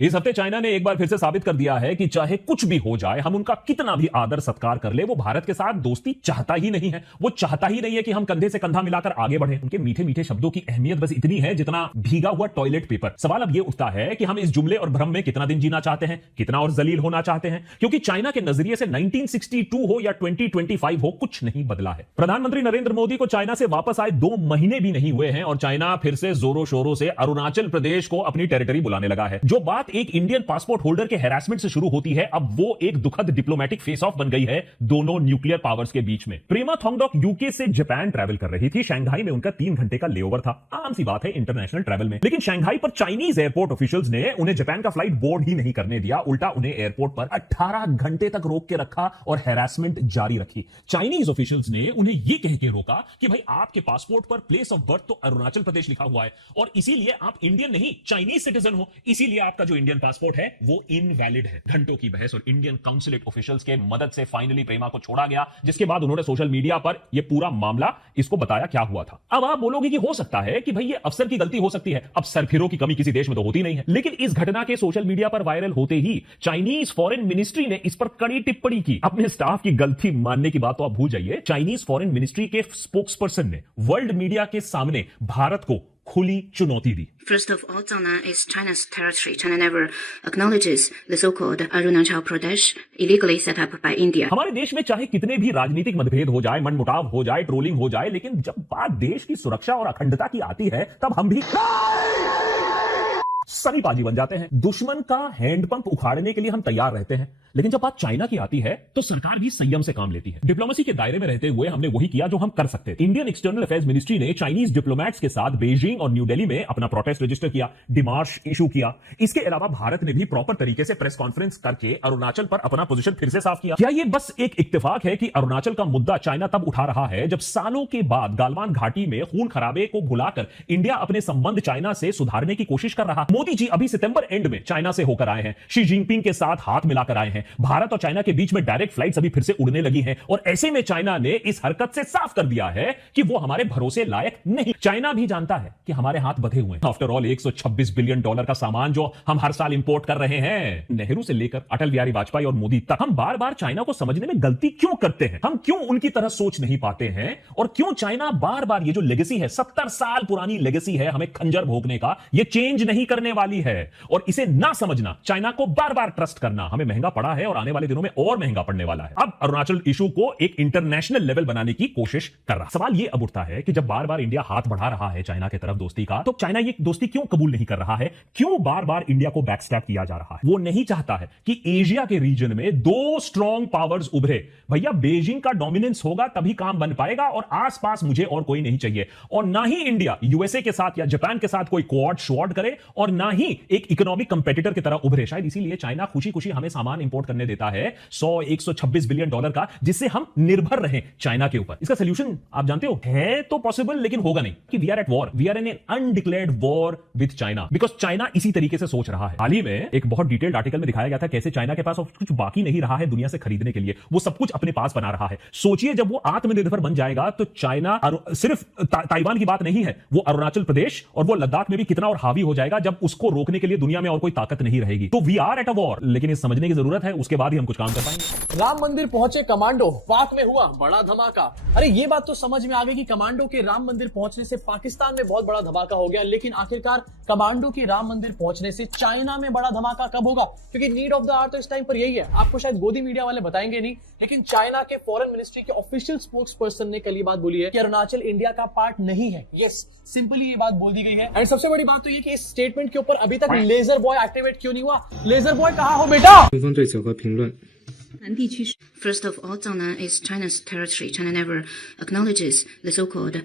इस हफ्ते चाइना ने एक बार फिर से साबित कर दिया है कि चाहे कुछ भी हो जाए, हम उनका कितना भी आदर सत्कार कर ले, वो भारत के साथ दोस्ती चाहता ही नहीं है। वो चाहता ही नहीं है कि हम कंधे से कंधा मिलाकर आगे बढ़े। उनके मीठे मीठे शब्दों की अहमियत बस इतनी है जितना भीगा हुआ टॉयलेट पेपर। सवाल अब ये उठता है कि हम इस जुमले और भ्रम में कितना दिन जीना चाहते हैं, कितना और जलील होना चाहते हैं, क्योंकि चाइना के नजरिए से 1962 हो या 2025 हो, कुछ नहीं बदला है। प्रधानमंत्री नरेंद्र मोदी को चाइना से वापस आए 2 महीने भी नहीं हुए हैं और चाइना फिर से जोरों शोरों से अरुणाचल प्रदेश को अपनी टेरिटरी बुलाने लगा है। जो बात एक इंडियन पासपोर्ट होल्डर के हैरेसमेंट से शुरू होती है, अब वो एक दुखद डिप्लोमेटिक फेस ऑफ बन गई है दोनों न्यूक्लियर पावर्स के बीच में। प्रेमा थोंगडॉक यूके से जापान ट्रैवल कर रही थी। शंघाई में उनका 3 घंटे का लेओवर था। आम सी बात है इंटरनेशनल ट्रैवल में, लेकिन शंघाई पर चाइनीज एयरपोर्ट ऑफिशियल्स ने उन्हें जापान का फ्लाइट बोर्ड ही नहीं करने दिया। उल्टा उन्हें एयरपोर्ट पर 18 घंटे तक रोक के रखा और हैरेसमेंट जारी रखी। चाइनीज ऑफिशियल्स ने उन्हें यह कह के रोका कि भाई आपके पासपोर्ट पर प्लेस ऑफ बर्थ तो अरुणाचल प्रदेश लिखा हुआ है और इसीलिए आप इंडियन नहीं चाइनीज सिटीजन हो, इसीलिए आपका जो इंडियन पासपोर्ट है वो इनवैलिड है। घंटों की बहस और इंडियन काउंसिलेट ऑफिशियल्स के मदद से फाइनली प्रेमा को छोड़ा गया, जिसके बाद उन्होंने सोशल मीडिया पर यह पूरा मामला इसको बताया क्या हुआ था। अब आप बोलोगे कि हो सकता है कि भाई ये अफसर की गलती हो सकती है। अब सरफिरों की कमी किसी देश में तो होती नहीं है, लेकिन इस घटना के सोशल मीडिया पर वायरल होते ही चाइनीज फॉरेन मिनिस्ट्री ने इस पर कड़ी टिप्पणी की। अपने स्टाफ की गलती मानने की बात तो आप भूल जाइए। चाइनीज फॉरेन मिनिस्ट्री के स्पोक्सपर्सन ने वर्ल्ड मीडिया के सामने भारत को खुली चुनौती दी। First of all, Zhangnan is China's territory. China never acknowledges the so-called Arunachal Pradesh illegally set up by India. हमारे देश में चाहे कितने भी राजनीतिक मतभेद हो जाए, मनमुटाव हो जाए, ट्रोलिंग हो जाए, लेकिन जब बात देश की सुरक्षा और अखंडता की आती है तब हम भी सनीबाजी बन जाते हैं। दुश्मन का हैंडपंप उखाड़ने के लिए हम तैयार रहते हैं, लेकिन जब बात चाइना की आती है तो सरकार भी संयम से काम लेती है। डिप्लोमेसी के दायरे में रहते हुए हमने वही किया जो हम कर सकते थे। इंडियन एक्सटर्नल अफेयर्स मिनिस्ट्री ने चाइनीज डिप्लोमेट्स के साथ बीजिंग और न्यू दिल्ली में अपना प्रोटेस्ट रजिस्टर किया, डिमार्श इशू किया। इसके अलावा भारत ने भी प्रॉपर तरीके से प्रेस कॉन्फ्रेंस करके अरुणाचल पर अपना पोजीशन फिर से साफ किया। क्या यह बस एक इत्तेफाक है कि अरुणाचल का मुद्दा चाइना तब उठा रहा है जब सालों के बाद गालवान घाटी में खून खराबे को भुलाकर इंडिया अपने संबंध चाइना से सुधारने की कोशिश कर रहा। मोदी जी अभी सितंबर एंड में चाइना से होकर आए हैं, शी जिनपिंग के साथ हाथ मिलाकर आए हैं। भारत और चाइना के बीच में डायरेक्ट फ्लाइट्स अभी फिर से उड़ने लगी हैं और ऐसे में चाइना ने इस हरकत से साफ कर दिया है कि वो हमारे भरोसे लायक नहीं। चाइना भी जानता है कि हमारे हाथ बंधे हुए हैं। आफ्टर ऑल $126 बिलियन का सामान जो हम हर साल इंपोर्ट कर रहे हैं, नेहरू से लेकर अटल बिहारी वाजपेयी और मोदी तक, हम बार बार चाइना को समझने में गलती क्यों करते हैं? हम क्यों उनकी तरह सोच नहीं पाते हैं? और क्यों चाइना बार बार ये जो लेगेसी है, 70 साल पुरानी लेगेसी है हमें खंजर भोगने का, ये चेंज नहीं करने वाली है। और इसे ना समझना, चाइना को बार बार ट्रस्ट करना हमें महंगा पड़ा है और आने वाले दिनों में और महंगा पड़ने वाला है। अब अरुणाचल इशू को एक इंटरनेशनल लेवल बनाने की कोशिश कर रहा। सवाल यह अब उठता है कि जब बार बार इंडिया हाथ बढ़ा रहा है चाइना की तरफ दोस्ती का, तो चाइना ये दोस्ती क्यों कबूल नहीं कर रहा है? क्यों बार बार इंडिया को बैकस्टैप किया जा रहा है? वो नहीं चाहता है कि एशिया के रीजन में 2 स्ट्रॉन्ग पावर्स उभरे। भैया बीजिंग का डोमिनेंस होगा तभी काम बन पाएगा और आसपास मुझे और कोई नहीं चाहिए। और ना ही इंडिया यूएसए के साथ या जापान के साथ कोई क्वाड श्वाड करे और ना ही एक इकोनॉमिक कंपेटिटर की तरह उभरे। शायद इसीलिए चाइना खुशी खुशी हमें सामान इंपोर्ट करने देता है $126 बिलियन का, जिससे हम निर्भर रहें चाइना के ऊपर। इसका सोल्यूशन आप जानते हो, है तो पॉसिबल लेकिन होगा नहीं, कि we are at war, we are in an undeclared war with China, because China इसी तरीके से सोच रहा है। हाल ही में एक बहुत डिटेल्ड आर्टिकल में दिखाया गया था कैसे चाइना के पास कुछ बाकी नहीं रहा है दुनिया से खरीदने के लिए, वो सब कुछ अपने पास बना रहा है। सोचिए जब वो आत्मनिर्भर बन जाएगा तो चाइना सिर्फ ताइवान की बात नहीं है, वो अरुणाचल प्रदेश और वो लद्दाख में भी कितना और हावी हो जाएगा जब उसको रोकने के लिए दुनिया में और कोई ताकत नहीं रहेगी। तो we are at a war, लेकिन ये समझने की जरूरत है, उसके बाद ही हम कुछ काम कर पाएंगे। राम मंदिर पहुंचे कमांडो, पाक में हुआ बड़ा धमाका। अरे ये बात तो समझ में आ गई कि कमांडो के राम मंदिर पहुंचने से पाकिस्तान में बहुत बड़ा धमाका हो गया, लेकिन आखिरकार कमांडो के राम मंदिर पहुंचने से चाइना में बड़ा धमाका कब होगा? क्योंकि नीड ऑफ द आवर तो इस टाइम पर यही है। आपको शायद गोदी मीडिया वाले बताएंगे नहीं, लेकिन चाइना के फॉरेन मिनिस्ट्री के ऑफिशियल स्पोक्स पर्सन ने कल ये बात बोली है कि अरुणाचल इंडिया का पार्ट नहीं है। यस, सिंपली ये बात बोल दी गई है। एंड सबसे बड़ी बात तो ये कि इस स्टेटमेंट के ऊपर अभी तक लेजर बॉय एक्टिवेट क्यों नहीं हुआ? लेजर बॉय कहाँ हो बेटा? First of all, Zhangnan is China's territory. China never acknowledges the so-called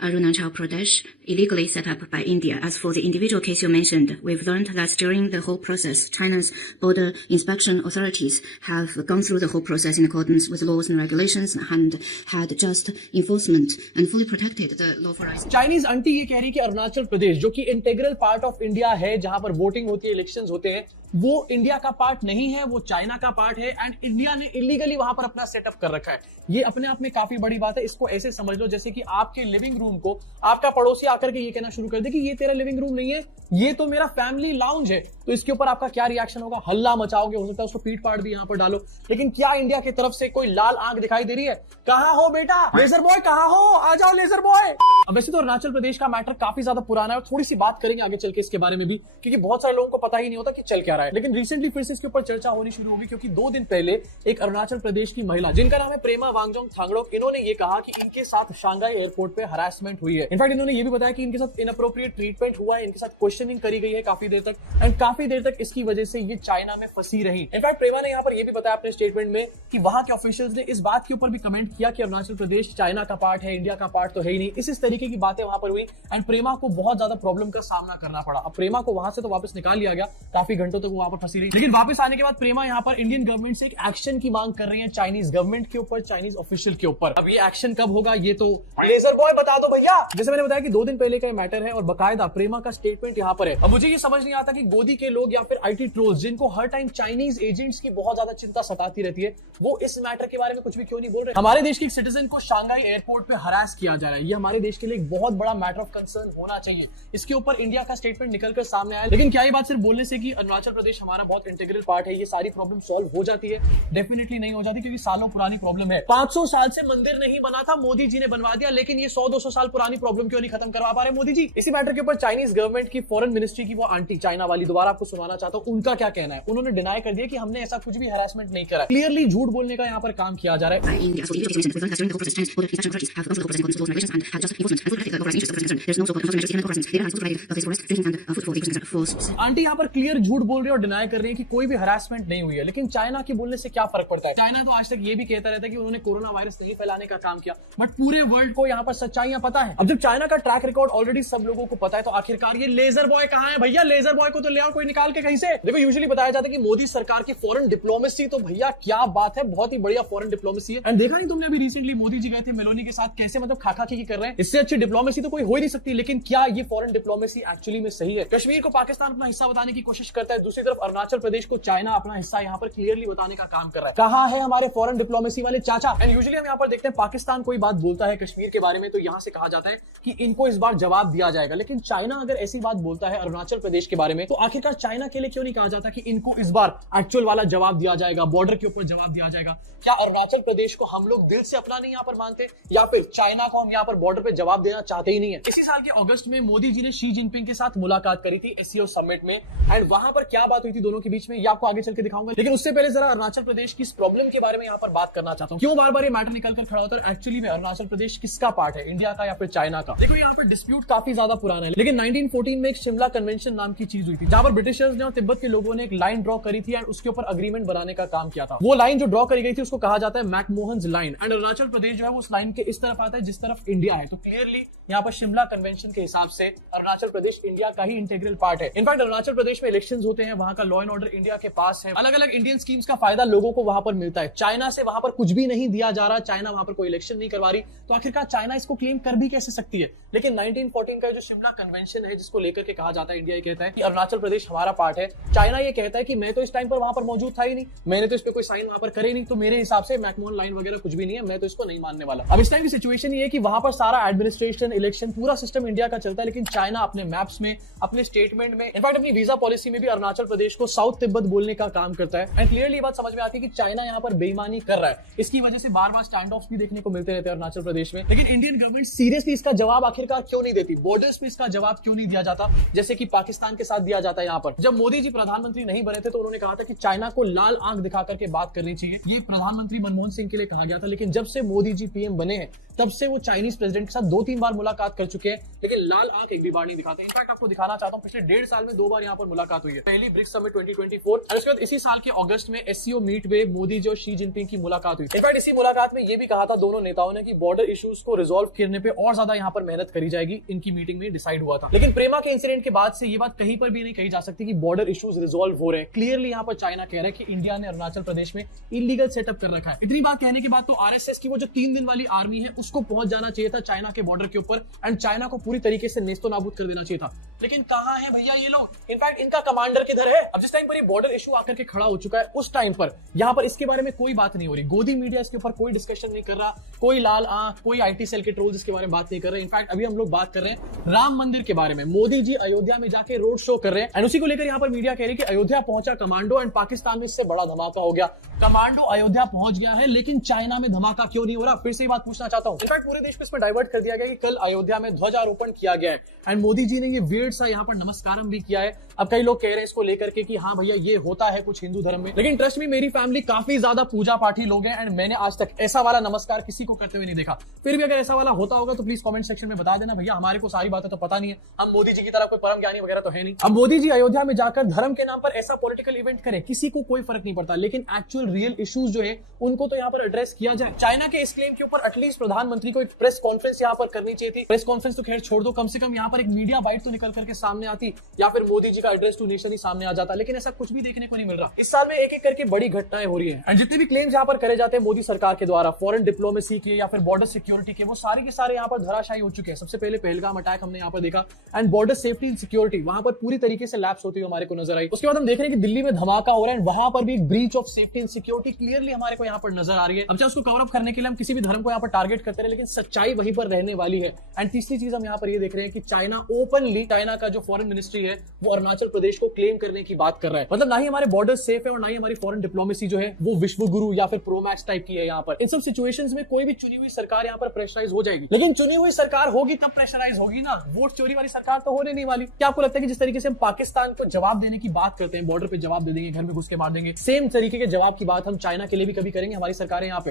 Arunachal Pradesh illegally set up by India. As for the individual case you mentioned, we've learned that during the whole process, China's border inspection authorities have gone through the whole process in accordance with laws and regulations and had just enforcement and fully protected the lawful rights. Chinese aunty ये कह रही कि अरुणाचल प्रदेश जो कि integral part of India है, जहां पर voting होती है, इलेक्शंस होते हैं, वो इंडिया का पार्ट नहीं है, वो चाइना का पार्ट है एंड इंडिया ने इलीगली वहां पर अपना सेटअप कर रखा है। ये अपने आप में काफी बड़ी बात है। इसको ऐसे समझ लो जैसे कि आपके लिविंग रूम को आपका पड़ोसी आकर के ये कहना शुरू कर दे कि ये तेरा लिविंग रूम नहीं है, ये तो मेरा फैमिली लाउंज है। तो इसके ऊपर आपका क्या रिएक्शन होगा? हल्ला मचाओगे, हो सकता है उसको पीट पाट भी यहां पर डालो। लेकिन क्या इंडिया की तरफ से कोई लाल आंख दिखाई दे रही है? कहां हो बेटा लेजर बॉय, कहां हो, आ जाओ लेजर बॉय। अब वैसे तो अरुणाचल प्रदेश का मैटर काफी ज्यादा पुराना है और थोड़ी सी बात करेंगे आगे चल के इसके बारे में भी, क्योंकि बहुत सारे लोगों को पता ही नहीं होता कि चल क्या रहा है। लेकिन रिसेंटली फिर से इसके ऊपर चर्चा होनी शुरू होगी, क्योंकि 2 दिन पहले एक अरुणाचल प्रदेश की महिला जिनका नाम है प्रेमा वांगजोंग थांगड़ोक, इन्होंने ये कहा कि इनके साथ शांघाई एयरपोर्ट पे हरासमेंट हुई है। इनफैक्ट इन्होंने ये भी बताया कि इनके साथ इनअप्रोप्रिएट ट्रीटमेंट हुआ है, इनके साथ क्वेश्चनिंग करी गई है काफी देर तक, एंड काफी देर तक इसकी वजह से ये चाइना में फंसी रही। इनफैक्ट प्रेमा ने यहाँ पर ये भी बताया अपने स्टेटमेंट में कि वहां के ऑफिशियल्स ने इस बात के ऊपर भी कमेंट किया कि अरुणाचल प्रदेश चाइना का पार्ट है, इंडिया का पार्ट तो है ही नहीं। इस तरीके की बातें वहां पर हुई एंड प्रेमा को बहुत ज्यादा प्रॉब्लम का सामना करना पड़ा। अब प्रेमा को वहां से तो वापस निकाल लिया गया, काफी घंटों तक वो वहां पर फंसी रही, लेकिन वापस आने के बाद प्रेमा यहाँ पर इंडियन गवर्नमेंट से एक एक्शन की मांग कर रही है, चाइनीज गवर्नमेंट के ऊपर, चाइनीज ऑफिशियल के ऊपर। अब ये एक्शन कब होगा ये तो लेजर बॉय बता दो भैया। जैसे मैंने बताया कि 2 दिन पहले का ये मैटर है और बकायदा प्रेमा का स्टेटमेंट यहाँ पर है। अब मुझे ये समझ नहीं आता कि गोदी के लोग या फिर आईटी ट्रोल्स जिनको हर टाइम चाइनीज एजेंट्स की बहुत ज्यादा चिंता सताती रहती है, वो इस मैटर के बारे में कुछ भी क्यों नहीं बोल रहे। हमारे देश के एक सिटीजन को शांघाई एयरपोर्ट पे हरास किया जा रहा है, ये हमारे देश के लिए एक बहुत बड़ा मैटर ऑफ कंसर्न होना चाहिए। इसके ऊपर इंडिया का स्टेटमेंट निकलकर सामने आया। लेकिन क्या ये बात सिर्फ बोलने से कि अरुणाचल प्रदेश हमारा बहुत इंटीग्रल पार्ट है, ये सारी प्रॉब्लम सॉल्व हो जाती है? डेफिनेटली नहीं हो जाती, क्योंकि सालों पुरानी प्रॉब्लम है। 500 साल से मंदिर नहीं बना था, मोदी जी ने बनवा दिया, लेकिन ये 100-200 साल पुरानी प्रॉब्लम क्यों नहीं खत्म करवा पा रहे मोदी जी? इसी मैटर के ऊपर चाइनीज गवर्नमेंट की फॉरेन मिनिस्ट्री की वो आंटी चाइना वाली, दोबारा आपको सुनाना चाहता हूं उनका क्या कहना है। उन्होंने डिनाई कर दिया कि हमने ऐसा कुछ भी हैरेसमेंट नहीं करा। क्लियरली झूठ बोलने का यहाँ पर काम किया जा रहा है। India. So individual cases with during the whole process, Chinese border police national authorities have also cooperation with laws and regulations and have just enforcement and full ethical cooperation interests of the There is no so-called measures in cooperation. They have full variety of this forest, fishing and food for the force. Aunty यहाँ पर clear झूठ बोल रही है और deny कर रही है कि कोई भी हरासमेंट नहीं हुई है। लेकिन चाइना के बोलने से क्या फर्क पड़ता है? चाइना तो आज तक ये भी कहता रहता है कि उन्होंने कोरोना वायरस नहीं फैलाने का काम किया, बट पूरे वर्ल्ड को यहाँ पर सच्चाइयां पता है। अब जब चाइना का ट्रैक रिकॉर्ड ऑलरेडी सब लोगों को पता है, तो आखिरकार ये लेजर बॉय कहाँ है भैया? लेजर बॉय को तो ले आओ कोई निकाल के कहीं से। देखो यूजुअली बताया जाता है कि मोदी सरकार की फॉरेन डिप्लोमेसी, तो भैया क्या बात है, बहुत ही बढ़िया फॉरेन डिप्लोमेसी है। एंड देखा नहीं तुमने अभी रिसेंटली मोदी जी गए थे मेलोनी के साथ, कैसे मतलब खाखा की कर रहे हैं। इससे अच्छी डिप्लोमेसी तो कोई हो ही नहीं सकती। लेकिन क्या ये फॉरेन डिप्लोमेसी एक्चुअली में सही है? कश्मीर को पाकिस्तान अपना हिस्सा बताने की कोशिश करता है, दूसरी तरफ अरुणाचल प्रदेश को चाइना अपना हिस्सा यहाँ पर क्लियरली बताने का काम कर रहा है। कहाँ है हमारे फॉरेन डिप्लोमेसी वाले चाचा? एंड यूजुअली हम यहाँ पर देखते हैं पाकिस्तान कोई बात बोलता है कश्मीर के बारे में, तो यहाँ से कहा जाता है कि इनको इस बार जवाब दिया जाएगा। लेकिन चाइना अगर ऐसी बात बोलता है अरुणाचल प्रदेश के बारे में, तो आखिरकार चाइना के लिए क्यों नहीं कहा जाता कि इनको इस बार एक्चुअल वाला जवाब दिया जाएगा, बॉर्डर के ऊपर जवाब दिया जाएगा? क्या अरुणाचल प्रदेश को हम लोग दिल से अपना नहीं यहाँ पर मानते, या फिर चाइना को हम यहाँ पर बॉर्डर पे जवाब देना चाहते ही नहीं है? इसी साल के अगस्त में मोदी जी ने शी जिनपिंग के साथ मुलाकात करी थी एससीओ समिट में, एंड वहां पर क्या बात हुई थी दोनों के बीच में, ये आपको आगे चल के दिखाऊंगा। लेकिन उससे पहले जरा अरुणाचल प्रदेश की इस प्रॉब्लम के बारे में यहाँ पर बात करना चाहता हूँ। क्यों बार बार ये मैटर निकल कर खड़ा होता है? एक्चुअली में अरुणाचल प्रदेश किसका पार्ट है, इंडिया का या फिर चाइना का? देखो यहाँ पर डिस्प्यूट काफी ज्यादा पुराना है, लेकिन 1914 में एक शिमला कन्वेंशन नाम की चीज हुई थी, जहां पर ब्रिटिशर्स ने और तिब्बत के लोगों ने एक लाइन ड्रॉ करी थी एंड उसके ऊपर अग्रीमेंट बनाने का काम किया था। वो लाइन जो ड्रॉ करी गई थी उसको कहा जाता है मैकमोहन्स लाइन, एंड अरुणाचल प्रदेश जो है वो उस लाइन के इस तरफ आता है जिस तरफ इंडिया है। तो क्लियरली यहाँ पर शिमला कन्वेंशन के हिसाब से अरुणाचल प्रदेश इंडिया का ही इंटीग्रल पार्ट है। इनफैक्ट अरुणाचल प्रदेश में इलेक्शंस होते हैं, वहां का लॉ एंड ऑर्डर इंडिया के पास है, अलग अलग इंडियन स्कीम्स का फायदा लोगों को वहां पर मिलता है। चाइना से वहां पर कुछ भी नहीं दिया जा रहा, चाइना वहां पर कोई इलेक्शन नहीं करवा रही, तो आखिरकार चाइना इसको क्लेम कर भी कैसे सकती है? लेकिन 1914 का जो शिमला कन्वेंशन है जिसको लेकर के कहा जाता है, इंडिया ये कहता है कि अरुणाचल प्रदेश हमारा पार्ट है, चाइना ये कहता है कि मैं तो इस टाइम पर वहां पर मौजूद था ही नहीं, मैंने तो इस पे कोई साइन वहां पर करे नहीं, तो मेरे हिसाब से मैकमोहन लाइन वगैरह कुछ भी नहीं है, मैं तो इसको नहीं मानने वाला। अब इस टाइम की सिचुएशन ये है कि वहां पर सारा एडमिनिस्ट्रेशन, इलेक्शन, पूरा सिस्टम इंडिया का चलता है, लेकिन चाइना अपने मैप्स में, अपने स्टेटमेंट में, इनफैक्ट अपनी वीजा पॉलिसी में भी अरुणाचल प्रदेश को साउथ तिब्बत बोलने का काम करता है। एंड क्लियरली बात समझ में आती है कि चाइना यहाँ पर बेईमानी कर रहा है। इसकी वजह से बार बार स्टैंड ऑफ भी देखने को मिलते रहते हैं अरुणाचल प्रदेश में। लेकिन इंडियन गवर्नमेंट सीरियसली इसका जवाब आखिरकार क्यों नहीं देती? बॉर्डर्स पे इसका जवाब क्यों नहीं दिया जाता जैसे कि पाकिस्तान के साथ दिया जाता है? यहाँ पर जब मोदी जी प्रधानमंत्री नहीं बने थे तो उन्होंने कहा था कि चाइना को लाल आंख दिखा करके बात करनी चाहिए, ये प्रधानमंत्री मनमोहन सिंह के लिए कहा गया था। लेकिन जब से मोदी जी पीएम बने हैं तब से वो चाइनीज प्रेसिडेंट के साथ 2-3 बार मुलाकात कर चुके हैं, लेकिन लाल आंख एक भी बार नहीं दिखाते। इनफैक्ट आपको दिखाना चाहता हूं, पिछले 1.5 साल में 2 बार यहाँ पर मुलाकात हुई है। पहली ब्रिक्स समिट 2024 और उसके बाद इसी साल के अगस्त में एससीओ मीट में मोदी जी और शी जिनपिंग की मुलाकात हुई। इनफैक्ट इसी मुलाकात में ये भी कहा था दोनों नेताओं ने कि बॉर्डर इश्यूज को रिजॉल्व करने पे और ज्यादा यहाँ पर मेहनत करी जाएगी, इनकी मीटिंग में डिसाइड हुआ था। लेकिन प्रेमा के इंसिडेंट के बाद से ये बात कहीं पर भी नहीं कही जा सकती कि बॉर्डर इश्यूज रिजॉल्व हो रहे हैं। क्लियरली यहाँ पर चाइना कह रहा है कि इंडिया ने अरुणाचल प्रदेश में इलीगल सेटअप कर रखा है। इतनी बात कहने के बाद तो आरएसएस की वो जो 3 दिन वाली आर्मी है उसको पहुंच जाना चाहिए था चाइना के बॉर्डर के ऊपर, ऊपर एंड चाइना को पूरी तरीके से नेस्तो नाबूद कर देना चाहिए था। लेकिन कहां है भैया ये लोग? इनफैक्ट इनका कमांडर किधर है? अब जिस टाइम पर ये बॉर्डर इशू आकर के खड़ा हो चुका है उस टाइम पर यहां पर इसके बारे में कोई बात नहीं हो रही। गोदी मीडिया इसके ऊपर कोई डिस्कशन नहीं कर रहा, कोई लाल आंख, कोई आईटी सेल के ट्रोल्स इसके बारे में बात नहीं कर रहे। इनफैक्ट अभी हम लोग बात कर रहे हैं राम मंदिर के बारे में। मोदी जी अयोध्या में जाके रोड शो कर रहे हैं एंड उसी को लेकर यहां पर मीडिया कह रही है कि अयोध्या पहुंचा कमांडो एंड पाकिस्तान में इससे बड़ा धमाका हो गया। कमांडो अयोध्या पहुंच गया है लेकिन चाइना में धमाका क्यों नहीं हो रहा? फिर से बात पूछना चाहता हूं। इनफैक्ट पूरे देश को इसमें डाइवर्ट कर दिया गया कि कल अयोध्या में ध्वजारोपण किया गया है एंड मोदी जी ने ये वियर्ड सा यहाँ पर नमस्कारम भी किया है। अब कई लोग कह रहे हैं इसको लेकर के कि हाँ भैया ये होता है कुछ हिंदू धर्म में, लेकिन ट्रस्ट में मेरी फैमिली काफी ज्यादा पूजा पाठी लोग हैं एंड मैंने आज तक ऐसा वाला नमस्कार किसी को करते हुए नहीं देखा। फिर भी अगर ऐसा वाला होता होगा तो प्लीज कमेंट सेक्शन में बता देना भैया, हमारे को सारी बातें तो पता नहीं है, हम मोदी जी की तरह कोई परम ज्ञानी वगैरह तो है नहीं। अब मोदी जी अयोध्या में जाकर धर्म के नाम पर ऐसा पॉलिटिकल इवेंट करे किसी को कोई फर्क नहीं पड़ता, लेकिन एक्चुअल रियल इश्यूज जो है उनको तो यहाँ पर एड्रेस किया जाए। चाइना के इस क्लेम के ऊपर एटलीस्ट प्रधानमंत्री को एक प्रेस कॉन्फ्रेंस यहाँ पर करनी चाहिए थी। प्रेस कॉन्फ्रेंस तो खैर छोड़ दो, कम से कम यहाँ पर एक मीडिया बाइट तो निकल करके सामने आती या फिर मोदी जी का एड्रेस टू नेशन ही सामने आ जाता, लेकिन ऐसा कुछ भी देखने को नहीं मिल रहा। इस साल में एक एक करके बड़ी घटनाएं हो रही है एंड जितने भी क्लेम्स यहाँ पर करे जाते हैं मोदी सरकार के द्वारा फॉरेन डिप्लोमेसी के या फिर बॉर्डर सिक्योरिटी के, वो सारे के सारे यहाँ पर धराशायी हो चुके हैं। सबसे पहले पहलगाम अटैक हमने यहाँ पर देखा and border safety and security वहां पर पूरी तरीके से लैप्स होती हुई हमारे को नजर आई। उसके बाद हम देख रहे हैं कि दिल्ली में धमाका हो रहा है एंड वहां पर भी एक breach of safety and security clearly हमारे को यहाँ पर नजर आ रही है। अब चाहे उसको कवर अप करने के लिए हम किसी भी धर्म को यहाँ पर टारगेट करते रहे, लेकिन सच्चाई वहीं पर रहने वाली है। एंड तीसरी चीज हम यहाँ पर ये देख रहे हैं कि चाइना ओपनली, चाइना का जो फॉरेन मिनिस्ट्री है वो अरुणाचल प्रदेश को क्लेम करने की बात कर रहा है। मतलब ना ही हमारे बॉर्डर सेफ है और ना ही हमारी फॉरेन डिप्लोमेसी जो है वो विश्व गुरु या फिर प्रोमैक्स टाइप की है। यहाँ पर इन सब सिचुएशंस में कोई भी चुनी हुई सरकार यहाँ पर प्रेशराइज हो जाएगी, लेकिन चुनी हुई सरकार होगी तब प्रेशराइज होगी ना, वोट चोरी वाली सरकार तो होने नहीं वाली। क्या आपको लगता है कि जिस तरीके से हम पाकिस्तान को जवाब देने की बात करते हैं, बॉर्डर पे जवाब दे देंगे, घर में घुस के मार देंगे, सेम तरीके के जवाब की बात हम चाइना के लिए भी कभी करेंगे? हमारी सरकारें यहाँ पे